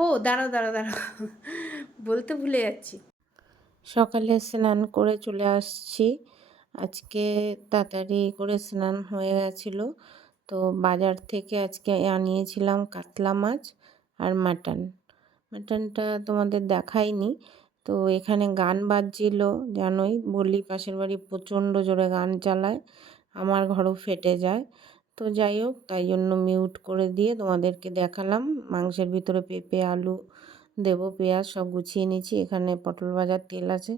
ও দাঁড়াও দাঁড়াও দাঁড়াও, বলতে ভুলে যাচ্ছি। সকালে স্নান করে চলে আসছি। আজকে তাড়াতাড়ি করে স্নান হয়ে গেছিলো। তো বাজার থেকে আজকে আনিয়েছিলাম কাতলা মাছ আর মাটন। মাটনটা তোমাদের দেখাইনি। তো এখানে গান বাজছিল, জানোই বলি পাশের বাড়ি প্রচণ্ড জোরে গান চালায়, আমার ঘরও ফেটে যায়। তো যাই হোক, তাই জন্য মিউট করে দিয়ে তোমাদেরকে দেখালাম। মাংসের ভিতরে পেঁপে আলু দেবো, পেঁয়াজ সব গুছিয়ে নিয়েছি। এখানে পটল ভাজার তেল আছে,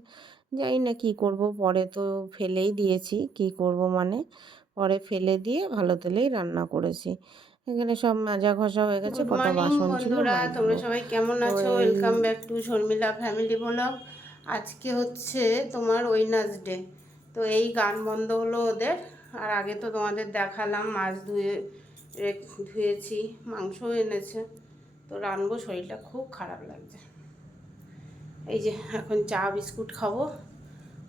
জানি না কী করব, পরে তো ফেলেই দিয়েছি। কি করব মানে পরে ফেলে দিয়ে ভালো তেলেই রান্না করেছি। এখানে সব মাজা ঘষা হয়ে গেছে, গুড কটা মর্নিং বাসন ছিল বন্ধুরা, তোমরা মাজবো। সবাই কেমন তো আছো? এই welcome back to Sharmila family blog. আজকে হচ্ছে তোমার ওয়েডনেসডে। তো এই গান বন্ধ হলো ওদের। আর আগে তো তোমাদের দেখালাম মাছ ধুয়েছি, মাংসও এনেছে। তো রানবো, শরীরটা খুব খারাপ লাগছে। এই যে এখন চা বিস্কুট খাবো।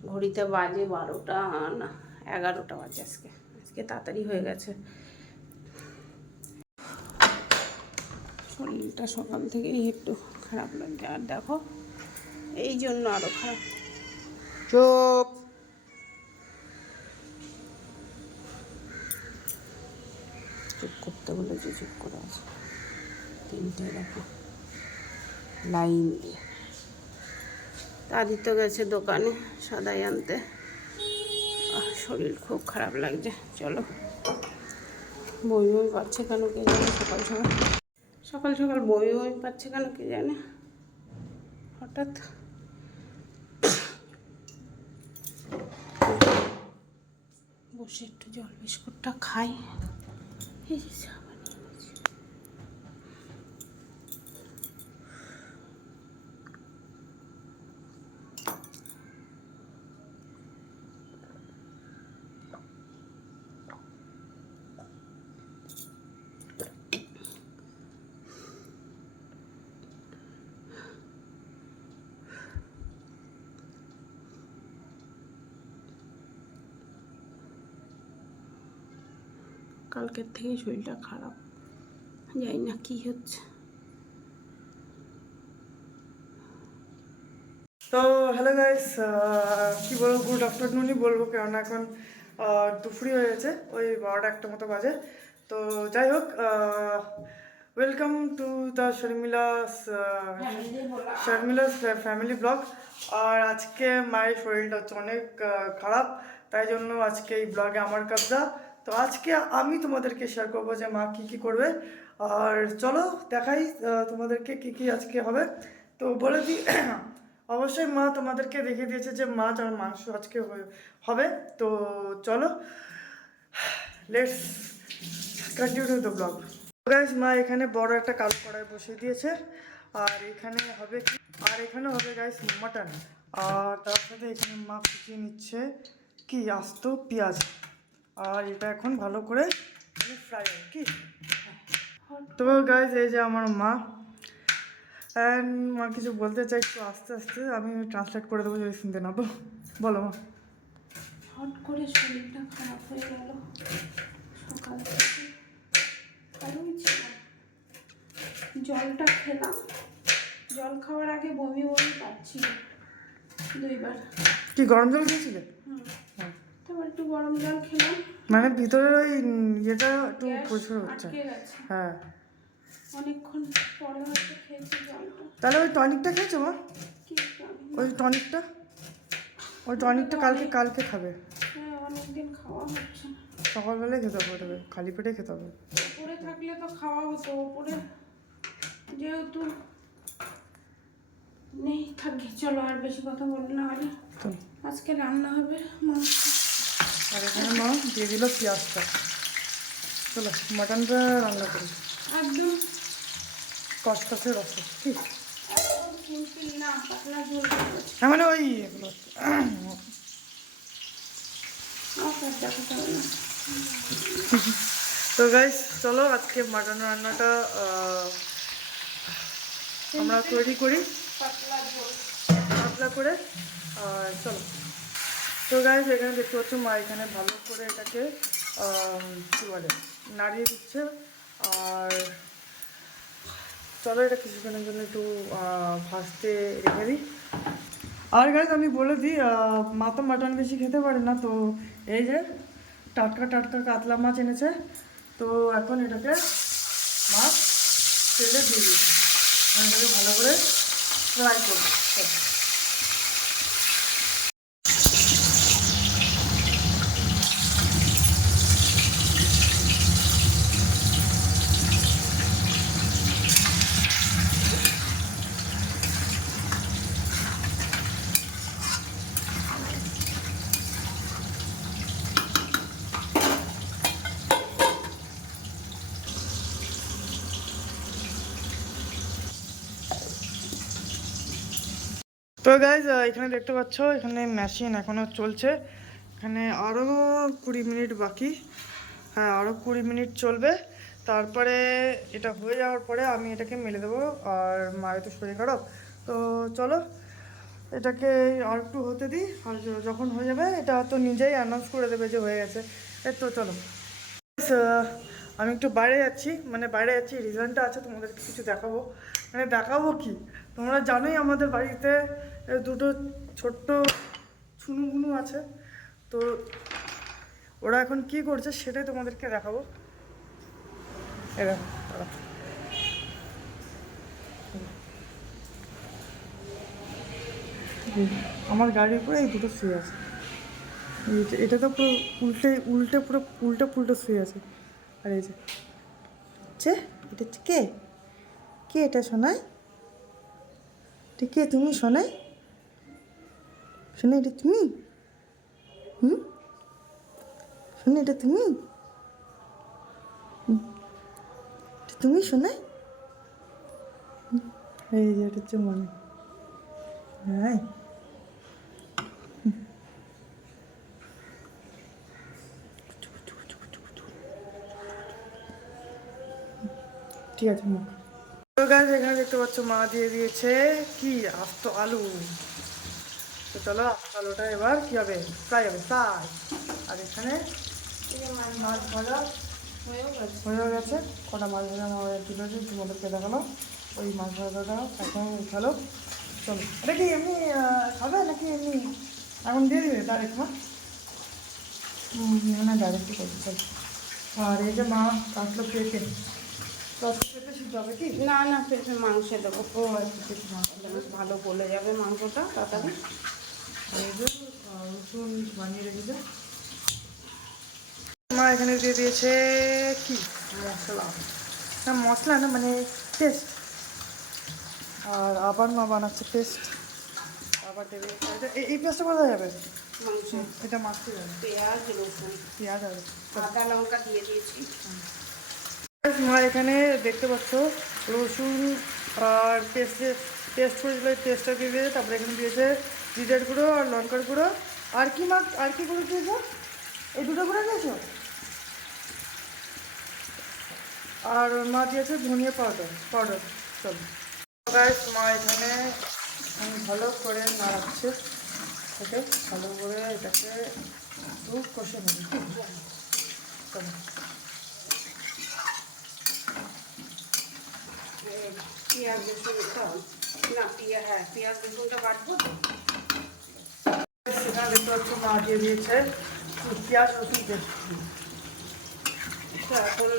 ঘড়িতে বাজে 12টা, না 11টা বাজে। আজকে তাড়াতাড়ি হয়ে গেছে। শরীরটা সকাল থেকেই একটু খারাপ লাগছে, আর দেখো এই জন্য আরও খারাপ। চুপ। চুপ করতে বলেছে, চুপ করে আছে। তিনটে দেখো লাইন দিয়ে। আদিত্য গেছে দোকানে সদাই আনতে। শরীর খুব খারাপ লাগছে। চলো, বই পাচ্ছে কেন কে জানে, সকাল সকাল বই পাচ্ছে কেন কে জানে হঠাৎ। বসে একটু জল বিস্কুটটা খাই। এই যে সাবান এনেছি। কালকের থেকেই শরীরটা খারাপ, জানি না কি হচ্ছে। তো হ্যালো গাইস, কি বলবো, গুড আফটারনুনই বলবো, কেননা এখন দুপুরই হয়ে গেছে, ওই 12টা-1টা মতো বাজে। তো যাই হোক, welcome to the Sharmila's family blog. আর আজকে মায়ের শরীরটা হচ্ছে অনেক খারাপ, তাই জন্য আজকে এই ব্লগে আমার কাজটা। তো আজকে আমি তোমাদেরকে শেয়ার করবো যে মা কী কী করবে। আর চলো দেখাই তোমাদেরকে কী কী আজকে হবে। তো বলে দিই, অবশ্যই মা তোমাদেরকে রেখে দিয়েছে যে মাছ আর মাংস আজকে হবে। তো চলো, let's continue the blog. Guys, মা এখানে বড় একটা কালো কড়াই বসিয়ে দিয়েছে। আর এখানে হবে কি, আর এখানে হবে গাইস মাটন। আর তার সাথে এখানে মা কুচিয়ে নিচ্ছে কি আস্ত পেঁয়াজ। আর এটা এখন ভালো করে ফ্রাই হবে কি। তো গাইস, এই যে আমার মা। অ্যান্ড মা কিছু বলতে চাই, একটু আস্তে আস্তে আমি ট্রান্সলেট করে দেবো যদি শুনতে না তো। বলো মা। হট করে শরীরটা খারাপ হয়ে গেল সকাল থেকে। ভালোই ছিলাম, জলটা খেলাম। জল খাওয়ার আগে বমি বমি পাচ্ছিল 2বার। কি গরম জল খেয়েছিলে? তারপর একটু গরম জল খেলাম, মানে ভিতরের ওই ইয়েটা একটু প্রচুর হচ্ছে। আটকে গেছে। হ্যাঁ, অনেকক্ষণ পরে হয়তো খেয়েছি জলটা। তাহলে ওই টনিকটা খেয়েছো মা? কি জানি। ওই টনিকটা কালকে খাবে। হ্যাঁ, অনেকদিন খাওয়া হচ্ছে না। সকালবেলায় খেতে হবে, খালি পেটে খেতে হবে। উপরে থাকলে তো খাওয়া হতো, উপরে যেহেতু নেই থাকি। চলো আর বেশি কথা বলি না, হলে আজকে রান্না হবে মাংস। আর এখানে মা দিয়ে দিল পেঁয়াজটা। চলো মাটনটা রান্না করি একদম কষকষে রসে কি। সিম্পল না, পাতলা ঝোল। হ্যাঁ মানে ওই এগুলো। দেখাতে হবে না। তো গাইস চলো আজকে মাটন রান্নাটা আমরা তৈরি করি পাতলা ঝোল। পাতলা করে। আর চলো, তো গাইস এখানে দেখতে পাচ্ছ মা এখানে ভালো করে এটাকে কী বলে নাড়িয়ে দিচ্ছে। আর চলো এটা কিছুক্ষণের জন্য একটু ভাজতে রেখে দিই। আর গাইজ আমি বলে দিই, মা তো মাটন বেশি খেতে পারে না, তো এই যে টাটকা টাটকা কাতলা মাছ এনেছে। তো এখন এটাকে মাছ তেলে দিয়ে দিয়েছি, এটাকে ভালো করে ফ্রাই করবো। তো গাইজ এখানে দেখতে পাচ্ছ, এখানে মেশিন এখনও চলছে। এখানে আরও 20 মিনিট বাকি। হ্যাঁ, আরও 20 মিনিট চলবে। তারপরে এটা হয়ে যাওয়ার পরে আমি এটাকে মেলে দেবো। আর মায়ের তো শরীর খারাপ, তো চলো এটাকে আর একটু হতে দিই। আর যখন হয়ে যাবে এটা তো নিজেই অ্যানাউন্স করে দেবে যে হয়ে গেছে। তো চলো, আমি একটু বাইরে যাচ্ছি, মানে বাইরে যাচ্ছি, রিজনটা আছে, তোমাদেরকে কিছু দেখাবো। মানে দেখাবো কি, তোমরা জানোই আমাদের বাড়িতে দুটো ছোট্ট ছুনুগুনু আছে। তো ওরা এখন কি করছে সেটাই তোমাদেরকে দেখাবো। এরকম আমার গাড়ির উপরে এই দুটো শুয়ে আছে। এটা তো পুরো উল্টে পুরো উল্টে শুয়ে আছে। আর এই যে এটা কে কে এটা শোনায়? এটা কে? তুমি শোনায়? শোনা এটা তুমি? শোনা এটা তুমি? এটা তুমি শোনায়? এই যে এটা হচ্ছে মনে। হ্যাঁ, ঠিক আছে মা। তো গাছ এখানে দেখতে পাচ্ছ মা দিয়ে দিয়েছে কি আস্ত আলু। তো চলো আস্ত আলুটা এবার কি হবে, ফ্রাই হবে, ফ্রাই। আর এখানে মাছ ভাজা হয়ে গেছে। কটা মাছ ভাজা আমার তুলেছে, তোমাদেরকে দেখালো। ওই মাছ ভাজাটা এখন উঠালো। চলো, এটা কি এমনি খাবে নাকি এমনি এখন দিয়ে দিবে ডাইরেক্ট? মা না, ডাইরেক্টই করবে। চলো। আর এই যে মা কাটলো পেঁপে, পেঁপে সিদ্ধ হবে কি? না না, পেঁপে মাংসে দেবো। ও আচ্ছা, পেঁপে মাছ। বেশ ভালো গলে যাবে মাংসটা তাড়াতাড়ি। এই যে রসুন বানিয়ে রেখেছে মা। এখানে দিয়ে দিয়েছে কি মশলা, না মশলা না মানে পেস্ট। আর আবার মা বানাচ্ছে পেস্ট, আবার দেবে। এই পেস্টটা কোথায় যাবে? মাংসে এটা মাছতে যাবে। পেঁয়াজ রসুন পেঁয়াজ আর আদা লঙ্কা দিয়ে দিয়েছি। মা এখানে দেখতে পাচ্ছ রসুন আর পেস্ট করেছিল, পেস্টটা দিয়ে দিয়েছে। তারপরে এখানে দিয়েছে জিরের গুঁড়ো আর লঙ্কার গুঁড়ো। আর কি মা, আর কি করে দিয়েছো? এই দুটো করে দিয়েছো? আর মা দিয়েছে ধনিয়া পাউডার। চলো গাইস, মা এখানে ভালো করে নাড়াচ্ছে, ওকে ভালো করে এটাকে একটু কষে নেবে। চলো, পেঁয়াজ রসুনটা না, পেঁয়াজ রসুনটা বাটবো তো। সেখানে দেখতে পাচ্ছ মা দিয়ে দিয়েছে পেঁয়াজ রসুন পেস্ট। তো এখন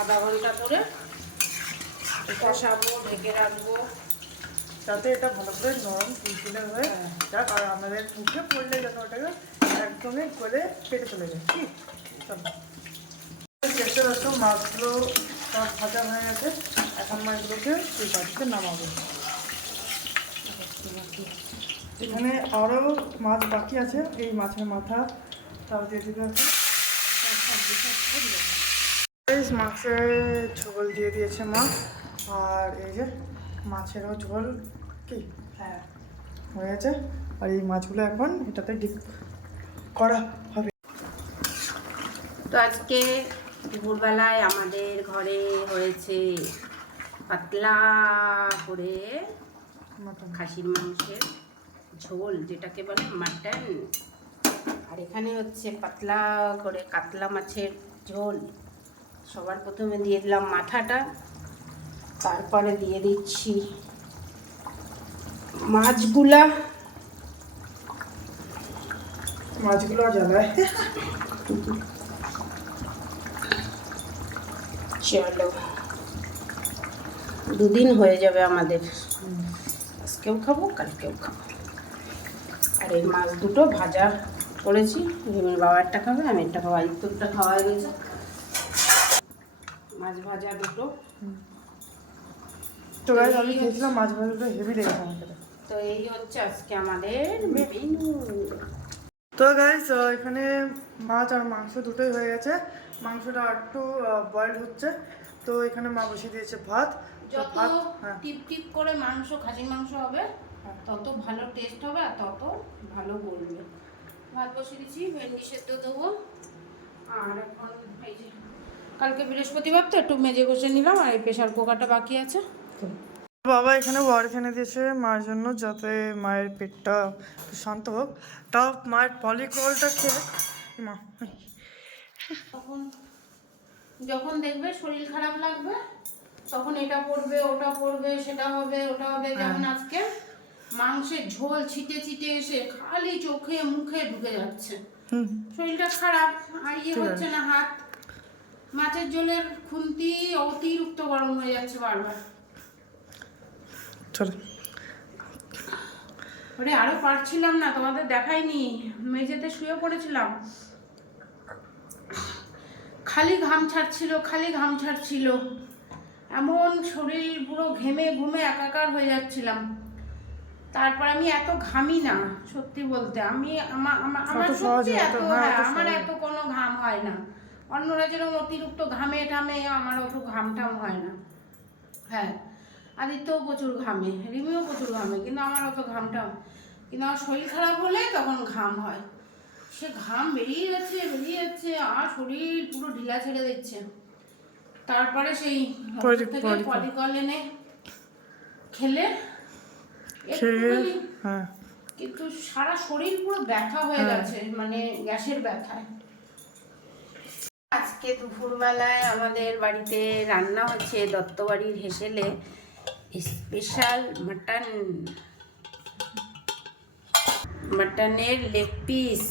আধা ঘন্টা করে কষাবো, ঢেকে রাখবো যাতে এটা ভালো করে নরম তুলতুলে হয়ে যাক। আর আমাদের মুখে পড়লে যেন ওটাকে একদমই গলে পেটে চলে যায়। কি চলো, দেখতে পাচ্ছ মাছগুলো সব ভাজা হয়ে গেছে। এখন মাছগুলোকে ওই বাড়িতে নামাবো। এখানে আরও মাছ বাকি আছে, এই মাছের মাথা তাও দিয়ে দিতে হবে। মাছের ঝোল দিয়ে দিয়েছে মা। আর এই যে মাছেরও ঝোল কি হয়ে গেছে। আর এই মাছগুলো এখন এটাতে ডিপ করা হবে। তো আজকে দুপুরবেলায় আমাদের ঘরে হয়েছে পাতলা করে খাসির মাংসের ঝোল, যেটাকে বলে মাটন। আর এখানে হচ্ছে পাতলা করে কাতলা মাছের ঝোল। সবার প্রথমে দিয়ে দিলাম মাথাটা, তারপরে দিয়ে দিচ্ছি মাছগুলো জ্বালায়। চলো, দুদিন হয়ে যাবে আমাদের, আজকেও খাবো কালকেও খাবো। আর এই মাছ দুটো ভাজা করেছি, রিমির বাবারটা খাবে, আমি একটা খাবো, আদিত্যটা খাওয়া হয়ে গেছে। মাছ ভাজা দুটো। তো গাইস আমি খেয়েছিলাম মাছ ভাজাটা, হেভি লেগেছে আমাকে। তো এই হচ্ছে আজকে আমাদের মেনু। তো গাইস এখানে মাছ আর মাংস দুটোই হয়ে গেছে। মাংসটা একটু বয়েল হচ্ছে। তো এখানে মা বসিয়ে দিয়েছে ভাত। তো যত ভাত, হ্যাঁ টিপ টিপ করে মাংস, খাসির মাংস হবে তত ভালো টেস্ট হবে আর তত ভালো বলবে। ভাত বসিয়ে দিচ্ছি, ভেন্ডি সেদ্ধ দেবো। আর এখন এই যে কালকে বৃহস্পতিবার তো একটু মেজে কষে নিলাম, আর এই প্রেশার কুকারটা বাকি আছে। বাবা এখানে ওয়ার্ক এনে দিয়েছে মায়ের জন্য, যাতে মায়ের পেটটা একটু শান্ত হোক। তাও মায়ের পলিক্রলটা খেয়ে মা তখন যখন দেখবে শরীর খারাপ লাগবে তখন এটা পড়বে, ওটা পড়বে, সেটা হবে, ওটা হবে। যেমন আজকে মাংসের ঝোল ছিটে ছিটে এসে খালি চোখে মুখে ঢুকে যাচ্ছে, শরীরটা খারাপ। আর ইয়ে হচ্ছে না, হাত মাছের ঝোলের খুন্তি অতিরিক্ত গরম হয়ে যাচ্ছে বারবার। চলো ওরে আরো পারছিলাম না, তোমাদের দেখাইনি, মেঝেতে শুয়ে পড়েছিলাম, খালি ঘাম ছাড়ছিল, খালি ঘাম ছাড়ছিল, এমন শরীর পুরো ঘেমে ঘুমে একাকার হয়ে যাচ্ছিলাম। তারপর আমি এত ঘামি না, সত্যি বলতে আমি আমার সত্যি এত, হ্যাঁ আমার এত কোনো ঘাম হয় না। অন্যরা যেরকম অতিরিক্ত ঘামে ঠামে, আমার অত ঘাম টাম হয় না। হ্যাঁ, আদিত্যও প্রচুর ঘামে, রিমিও প্রচুর ঘামে, কিন্তু আমার অত ঘাম টাম, কিন্তু আমার শরীর খারাপ হলে তখন ঘাম হয়। সে ঘাম বেরিয়ে যাচ্ছে আর শরীর পুরো ঢিলা ছেড়ে দিচ্ছে। তারপরে সেই পলিকল এনে খেলে একটুখানি, হ্যাঁ, কিন্তু সারা শরীর পুরো ব্যথা হয়ে গেছে, মানে গ্যাসের ব্যথায়। আজকে দুপুরবেলায় আমাদের বাড়িতে রান্না হচ্ছে দত্তবাড়ির হেসেলে স্পেশাল মাটন, মাটনের লেগ পিস।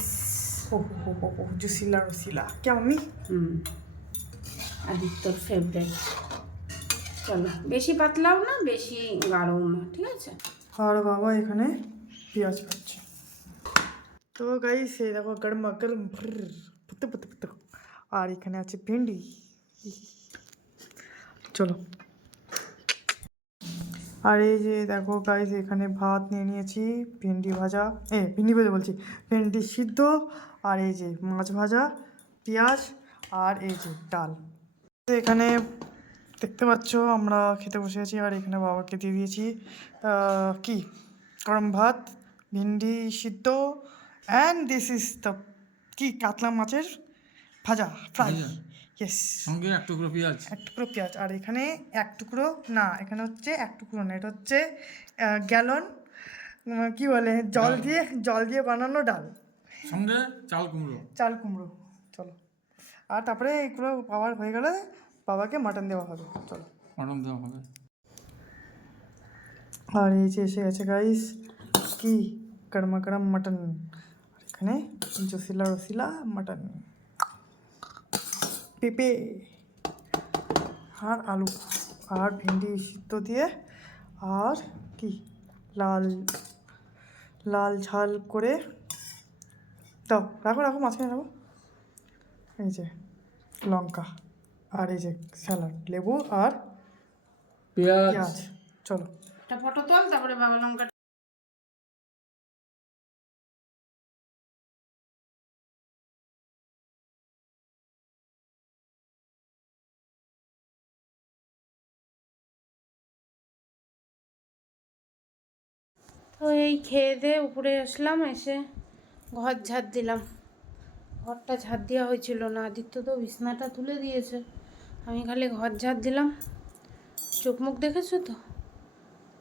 জুসিলা রসিলা क्या मम्मी? আদিত্যর ফেভারিট। চলো, বেশি পাতলাও না বেশি গাঢ়ও না, ঠিক আছে। আর বাবা এখানে পেঁয়াজ কাটছে। তো গাইস এই দেখো গরমা গরম পুত্তে পুত্তে পুত্তে। আর এখানে আছে ভেন্ডি। চলো, আর এই যে দেখো গাইস এখানে ভাত নিয়ে নিয়েছি, ভেন্ডি ভাজা, ভেন্ডি ভাজা বলছি, ভেন্ডি সিদ্ধ, আর এই যে মাছ ভাজা, পেঁয়াজ, আর এই যে ডাল। তো এখানে দেখতে পাচ্ছ আমরা খেতে বসে আছি, আর এখানে বাবাকে দিয়ে দিয়েছি কি গরম ভাত, ভেন্ডি সিদ্ধ, অ্যান্ড দিস ইজ দ্য কি কাতলা মাছের ভাজা, ফ্রাই। ইয়েস, সঙ্গে এক টুকরো পেঁয়াজ, এক টুকরো পেঁয়াজ। আর এখানে এক টুকরো না, এখানে হচ্ছে এক টুকরো না, এটা হচ্ছে গ্যালন, কি বলে, জল দিয়ে বানানো ডাল, সঙ্গে চাল কুমড়ো। চাল কুমড়ো। চলো, আর তারপরে এগুলো পাওয়ার হয়ে গেলে বাবাকে মাটন দেওয়া হবে। চলো, মটন দেওয়া হবে। আর এই যে এসে গেছে গাইস কি গরমা গরম মাটন, আর এখানে জসিলা রসিলা মাটন, পেঁপে আর আলু আর ভেন্ডি সিদ্ধ দিয়ে, আর কি লাল লাল ঝাল করে দাও, রাখো রাখো মাঝখানে রাখো, এই যে লঙ্কা, আর এই যে স্যালাড, লেবু আর পেঁয়াজ। চলো, একটা ফটো তোল, তারপরে বাবা লঙ্কা। তো এই খেয়ে দিয়ে উপরে আসলাম, এসে ঘর ঝাড় দিলাম। ঘরটা ঝাড় দেওয়া হয়েছিল না, আদিত্য তো বিছনাটা তুলে দিয়েছে, আমি খালি ঘর ঝাড় দিলাম। চোখ মুখ দেখেছো তো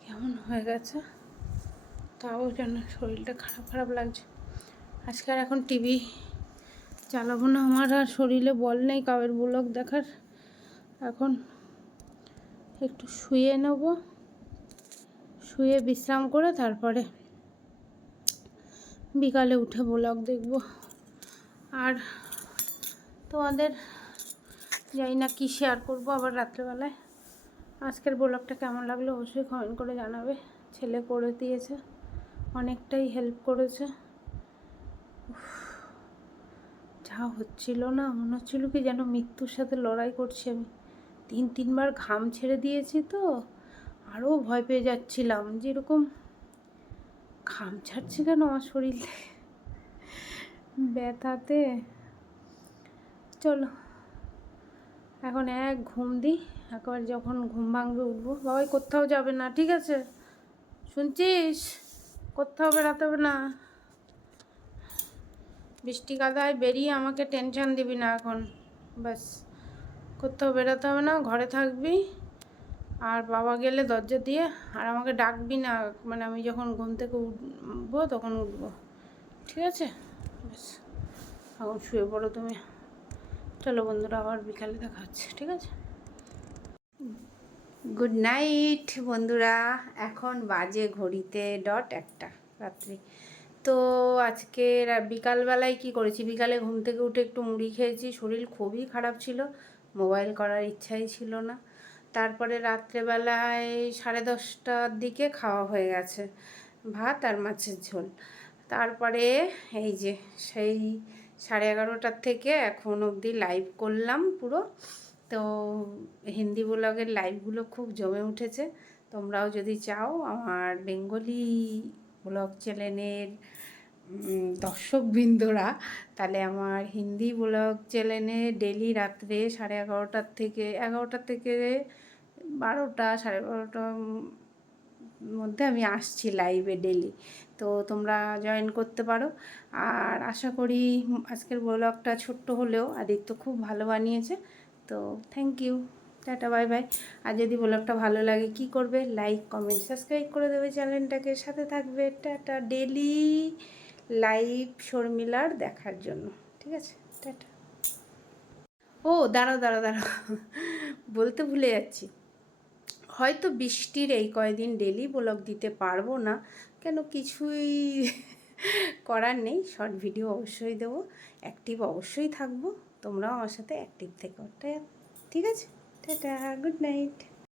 কেমন হয়ে গেছে, তাও যেন শরীরটা খারাপ খারাপ লাগছে। আজকে আর এখন টিভি চালাবো না, আমার আর শরীরে বল নেই কাবের ব্লগ দেখার। এখন একটু শুয়ে নেব, শুয়ে বিশ্রাম করে তারপরে বিকালে উঠে ব্লগ দেখব। আর তোমাদের জানি না কি শেয়ার করব আবার রাত্রেবেলায়। আজকের ব্লগটা কেমন লাগলো অবশ্যই কমেন্ট করে জানাবে। ছেলে করে দিয়েছে, অনেকটাই হেল্প করেছে। যা হচ্ছিল না, মনে হচ্ছিল কি যেন মৃত্যুর সাথে লড়াই করছি আমি। 3-3বার ঘাম ছেড়ে দিয়েছি তো আরও ভয় পেয়ে যাচ্ছিলাম, যেরকম ঘাম ছাড়ছে কেন আমার শরীর থেকে ব্যথাতে। চলো এখন এক ঘুম দিই, একবার যখন ঘুম ভাঙবে উঠবো। বাবাই কোথাও যাবে না, ঠিক আছে? শুনছিস? কোথাও বেরাতে হবে না। বৃষ্টি কাদায় বেরিয়ে আমাকে টেনশন দিবি না এখন, ব্যাস। কোথাও বেরোতে হবে না, ঘরে থাকবি। আর বাবা গেলে দরজা দিয়ে, আর আমাকে ডাকবি না, মানে আমি যখন ঘুম থেকে উঠবো তখন উঠবো, ঠিক আছে? ব্যাস, এখন শুয়ে পড়ো তুমি। চলো বন্ধুরা, আবার বিকালে দেখা হচ্ছে, ঠিক আছে? গুড নাইট বন্ধুরা। এখন বাজে ঘড়িতে 1:00 রাত্রি। তো আজকে বিকালবেলায় কি করেছি, বিকালে ঘুম থেকে উঠে একটু মুড়ি খেয়েছি। শরীর খুবই খারাপ ছিল, মোবাইল করার ইচ্ছাই ছিল না। তারপরে রাত্রেবেলায় 10:30টার দিকে খাওয়া হয়ে গেছে, ভাত আর মাছের ঝোল। তারপরে এই যে সেই 11:30টার থেকে এখন অবধি লাইভ করলাম পুরো। তো হিন্দি ব্লগের লাইভগুলো খুব জমে উঠেছে। তোমরাও যদি চাও আমার বেঙ্গলি ব্লগ চ্যানেলের দর্শকবৃন্দরা, তাহলে আমার হিন্দি ব্লগ চ্যানেলে ডেলি রাত্রে 11:30টার থেকে 11টার থেকে 12টা 12:30টার মধ্যে আমি আসছি লাইভে ডেলি। তো তোমরা জয়েন করতে পারো। আর আশা করি আজকের ব্লগটা ছোট্ট হলেও আদিত্য খুব ভালো বানিয়েছে। তো thank you, tata, bye bye. আর যদি ব্লগটা ভালো লাগে কি করবে, লাইক কমেন্ট সাবস্ক্রাইব করে দেবে চ্যানেলটাকে, সাথে থাকবে। টাটা, ডেলি লাইভ শর্মিলার দেখার জন্য, ঠিক আছে? টাটা। ও দাঁড়াও দাঁড়াও দাঁড়াও, বলতে ভুলে যাচ্ছি। হয়তো বৃষ্টির এই কয়দিন ডেলি ব্লগ দিতে পারবো না, কেন কিছুই করার নেই। শর্ট ভিডিও অবশ্যই দেবো, অ্যাক্টিভ অবশ্যই থাকবো। তোমরাও আমার সাথে অ্যাক্টিভ থেকো, ঠিক আছে? Tata, good night.